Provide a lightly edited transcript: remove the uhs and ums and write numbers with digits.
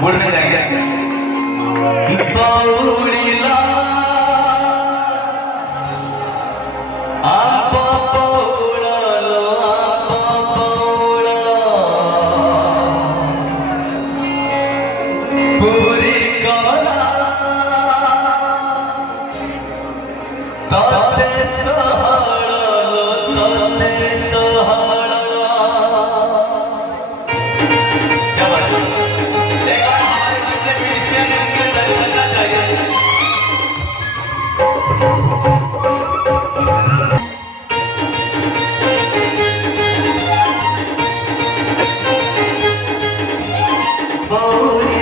mood में जाएंगे पौड़ीला आप पौड़लो आप पौड़लो पूरी कला तते सहड़लो तते सहड़लो क्या बात है Oh